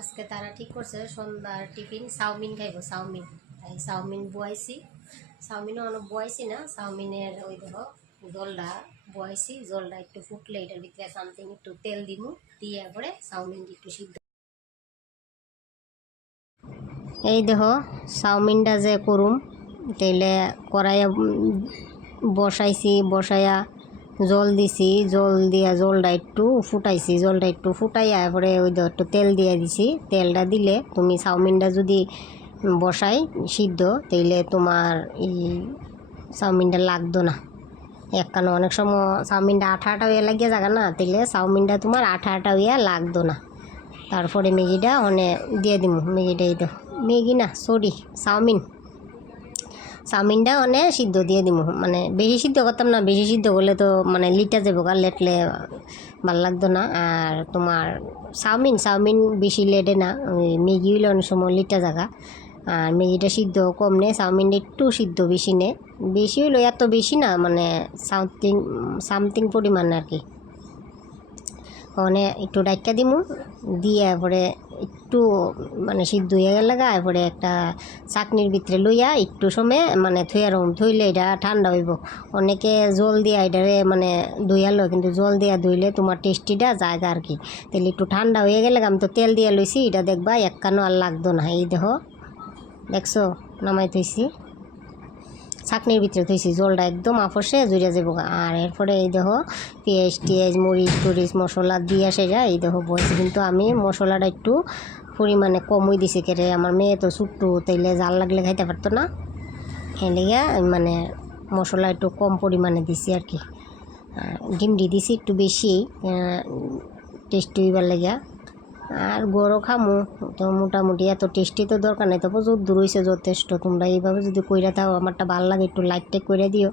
আজকে তারা ঠিক করছে সন্ধ্যার টিফিন চাউমিন খাইব। চাউমিন তাই চাউমিন বুয়াইছি। চাউমিনও অনেক বুয়াইছি না, চাউমিনের ওই দেখো জলটা বুয়াইছি। জলটা একটু ফুটলে এটার ভিতরে সামথিং একটু তেল দিমু, দিয়ে পরে চাউমিন একটু সিদ্ধ। এই দেখো চাউমিনটা যে করুম তাইলে কড়াইয়া বসাইছি, বসাইয়া জল দিছি, জল দিয়া জলটা একটু ফুটাইছি, জলটা একটু ফুটাইয়া পরে ওই একটু তেল দিয়ে দিছি। তেলটা দিলে তুমি চাউমিনটা যদি বসাই সিদ্ধ তাইলে তোমার এই চাউমিনটা লাগতো না। একখানে অনেক সময় চাউমিনটা আঠা আঠা হইয়া লাগিয়ে যাবে না, তাইলে চাউমিনটা তোমার আঠা আঠা হইয়া লাগতো না। তারপরে ম্যাগিটা দিয়ে দিব। ম্যাগিটা এই তো ম্যাগি না, সরি চাউমিন। চাউমিনটা সিদ্ধ দিয়ে দিব, মানে বেশি সিদ্ধ করতাম না, বেশি সিদ্ধ করলে তো লিটা যাবো, লেটলে ভাল লাগতো না। আর তোমার চাউমিন বেশি লেটে না, ওই ম্যাগি হইলে অনেক সময় লিটা জায়গা। আর ম্যাগিটা সিদ্ধ কম নে, চাউমিনটা একটু সিদ্ধ বেশি নে। বেশি হইলো এত বেশি না, সামথিং পরিমাণ আর কি। একটু ডাইকা দিমু, দিয়ে পরে একটু সিদ্ধ হয়ে গেলে এরপরে একটা চাকনির ভিতরে লইয়া একটু সময় থইয়া রুম থইলে এটা ঠান্ডা হইব। অনেকে জল দিয়া এটারে ধুইয়া লয়, কিন্তু জল দিয়া ধুইলে তোমার টেস্টিটা জায়গা আর কি। তাহলে একটু ঠান্ডা হয়ে গেলে আমি তো তেল দিয়া লইছি, এটা দেখবা একখানো আর লাগতো না। এই দেখো, দেখছো নামাই থইছি, চাকনির ভিতরে থইছি, জলটা একদম আপসে জুড়ে যাবো। আর এরপরে এই দেখো পেঁয়াজ টিয়াজ মরিচ টরিচ মশলা দিয়ে সেটা এই দেখো বলছি, কিন্তু আমি মশলাটা একটু পরিমাণে কমই দিছি। কেরে আমার মেয়ে তো ছোট্ট, তাইলে জাল লাগলে খাইতে পারতো না, এলিগা মশলা একটু কম পরিমাণে দিছি আর কি। ডিমডি দিছি একটু বেশি টেস্টি হইবার লাগিয়া। আর গরো খামু তো মোটামুটি এত টেস্টি তো দরকার নাই, তো প্রচুর দূর হয়েছে যথেষ্ট। তোমরা এইভাবে যদি কইরা থাও আমারটা ভালো লাগে, একটু লাইক টাইক করে দিও।